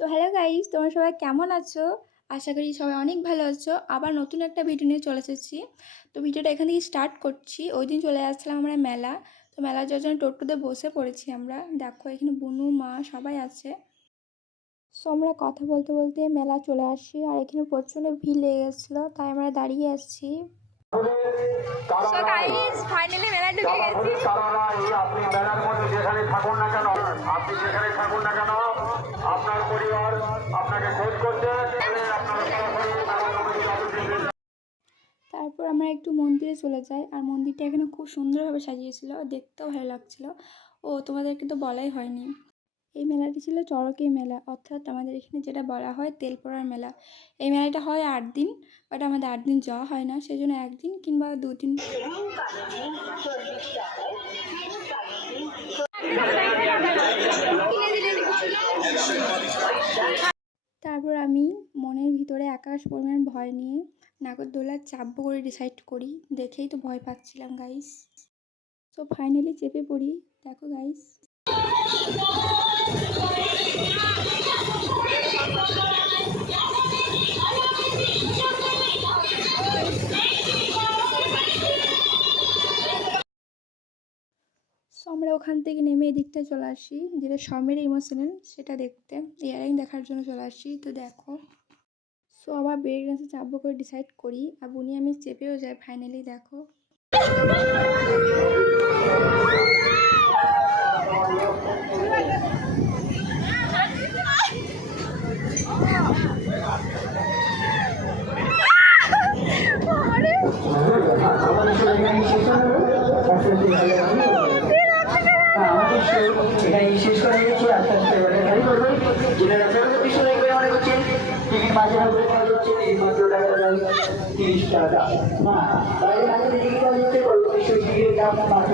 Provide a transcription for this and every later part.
তো hello guys, তোমরা সবাই কেমন আছো? আশা করি সবাই অনেক ভালো আছো। আবার নতুন একটা ভিডিও নিয়ে চলে এসেছি। তো ভিডিওটা এখান থেকে স্টার্ট করছি। ওই দিন চলে আসছিলাম আমরা মেলা। তো মেলা যাওয়ার জন্য টোটোতে বসে পড়েছি আমরা। দেখো এখানে বুনু, মা সবাই আছে। সো আমরা কথা বলতে বলতে মেলা চলে আসি, আর এখানে প্রচণ্ড ভিড় লেগে গেছিলো, তাই আমরা দাঁড়িয়ে আসছি। সো গাইস, ফাইনালি মেলায় ঢুকে গেছি। আপনি মেলার মধ্যে যেখানে থাকুন না কেন, আপনার পরিবার আপনাকে খোঁজ করছে। তারপর আমরা একটু মন্দিরে চলে যাই, আর মন্দিরটা এখানে খুব সুন্দরভাবে সাজিয়েছিল, দেখতেও ভালো লাগছিল। ও তোমাদেরকে তো বলাই হয়নি, এই মেলাটি ছিল চড়কের মেলা, অর্থাৎ আমাদের এখানে যেটা বলা হয় তেলপড়ার মেলা। এই মেলাটা হয় 8 দিন, বাট আমাদের 8 দিন যাওয়া হয় না, সেই জন্য 1 দিন কিংবা 2 দিন। তারপর আমি মনের ভিতরে আকাশ পরিমাণ ভয় নিয়ে নাগরদোলায় চাপবো করে ডিসাইড করি, দেখেই তো ভয় পাচ্ছিলাম গাইস। তো ফাইনালি চেপে পড়ি, দেখো গাইস। সো আমরা ওখান থেকে নেমে এদিকটা চলে আসি, যেটা সমের ইমোশনাল সেটা দেখতে, ইয়ারিং দেখার জন্য চলে আসি। তো দেখো, সো আবার ব্রেক ডান্সে চাপবো করে ডিসাইড করি, আর বুনি আমি চেপেও যাই ফাইনালি। দেখো শেষ করে দিচ্ছি, আস্তে আস্তে গাড়ি করবে। জেনারা ফেরতের পিছনে অনেক হচ্ছে টিকিট মাঝে মাঝে পাওয়া যাচ্ছে 30 টাকা। বাইরে আগে টিকিট পাওয়া যাচ্ছে টিকিটের দাম মাত্র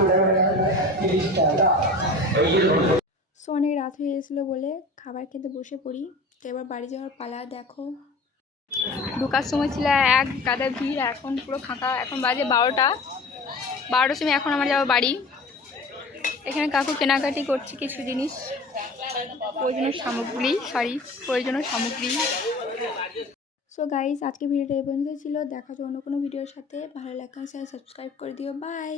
30 টাকা। সো অনেক রাত হয়ে গেছিলো বলে খাবার খেতে বসে পড়ি। তো এবার বাড়ি যাওয়ার পালা। দেখো ঢোকার সময় ছিল এক গাদা ভিড়, এখন পুরো ফাঁকা। এখন বাজে 12টার সময় এখন আমার যাওয়া বাড়ি। এখানে কাকু কেনাকাটি করছে কিছু জিনিস, প্রয়োজনীয় সামগ্রী। সো গাইস, আজকে ভিডিওটা এই পর্যন্ত ছিল। দেখা হচ্ছে অন্য কোনো ভিডিওর সাথে। ভালো লাগলে সাবস্ক্রাইব করে দিও। বাই।